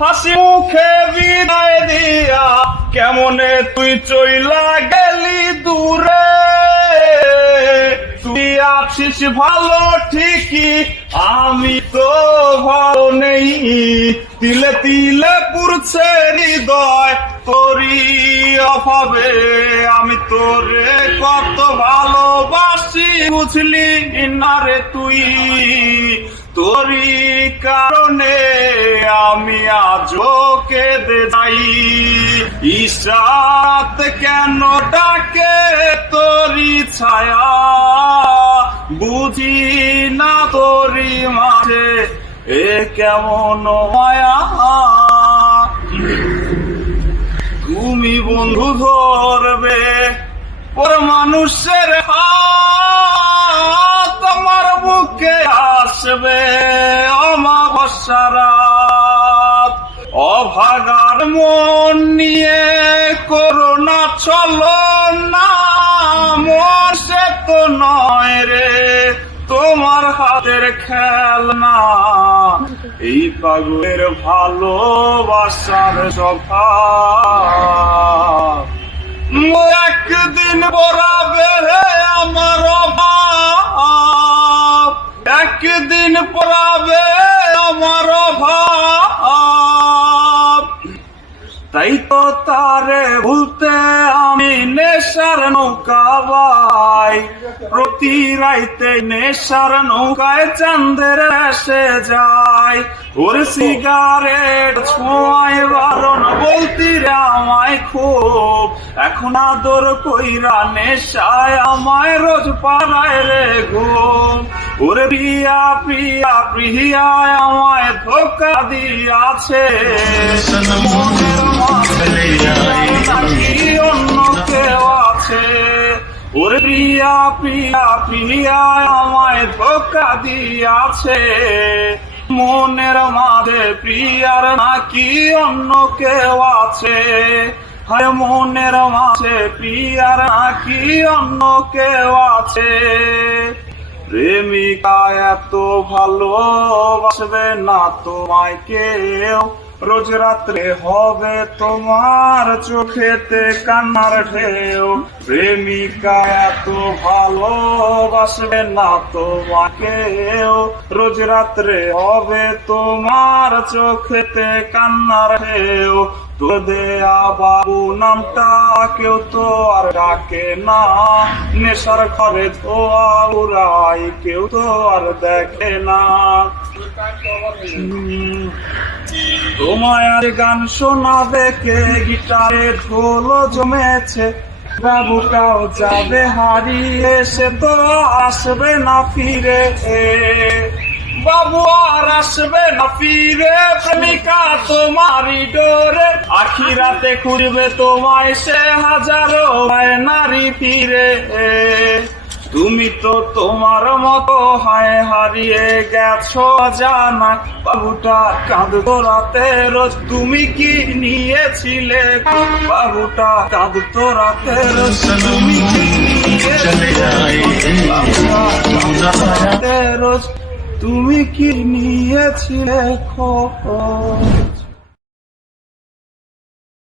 হাসি মুখে বিদায় দিয়া কেমনে তুই চইলা গেলি দূরে। তুই আছিস ভালো ঠিকই, আমি তো ভালো নেই। তিলে তিলে পুড়ছে হৃদয় তোরই অভাবে। আমি তোরে কত ভালোবাসি বুঝলি না রে তুই। তোরই কারণে আমি আজও কেঁদে যাই। ইশরাত কেন ডাকে তোরই ছায়া, বুঝি না তোরই মাঝে এ কেমন মায়া। তুমি বন্ধু ধরবে ওর মানুষের হাত, আমার বুকে আসবে অমাবস্যা রাত। অভাগার মন নিয়ে করোনা চলো না, মন সে তো নয় রে তোমার হাতের খেলনা। এই পাগলের ভালোবাসার স্বভাব একদিন পড়াবে আমার অভাব, একদিন পড়াবে আমার অভাব। তাই তো তারে ভুলতে আমি নেশার নৌকা বাই। প্রতি রাইতে নেশার নৌকায় চাঁদের এসে যায়। ওর সিগারেট ছোঁয়ায় বারণ বলতি রে আমায় খুব। এখন আদর কইরা নেশায় আমায় রোজ পাড়ায় রে ঘুম। ওরে প্রিয়া প্রিয়া প্রিয়া আমায় ধোকা দিয়াছে। মনের মাঝে নাকি অন্য কেউ আছে। ওরে প্রিয়া প্রিয়া প্রিয়া আমায় ধোকা দিয়াছে। মনের মাঝে প্রিয়ার নাকি অন্য কেউ আছে। হায় মনের মাঝে প্রিয়ার নাকি অন্য কেউ আছে। প্রেমিকা এত ভালোবাসবে না তোমায় কেউ। রোজ রাত্রে হবে তোমার চোখেতে কান্নার ঢেউ। প্রেমিকা এত ভালোবাসবে না তোমাকেও। রোজ রাত্রে হবে তোমার চোখেতে কান্নার ঢেউ। তো দেয়া বাবু নামটা কেউ তো আর ডাকে না। নেশার ঘরে ধোয়া উড়াই কেউ তো আর দেখে না। তোমায় আর গান শোনাবে কে, গিটারে ঢোল জমেছে। বাবুটাও যাবে হারিয়ে, সে তো আসবে না ফিরে। বাবু আর আসবে না ফিরে। প্রেমিকা তোমারই ডোরে, আখিরাতে খুঁজবে তোমায় সে হাজারো নারী ফিরে। তুমি তো তোমার মতো হায় হারিয়ে গেছো জানা। বাবুটা কাঁদতো রাতে রোজ, তুমি কি নিয়েছিলে? বাবুটা কাঁদতো রাতে রোজ, তুমি কি নিয়েছিলে? বাবুটা কাঁদতো রাতে রোজ, তুমি কি নিয়েছিলে খবর?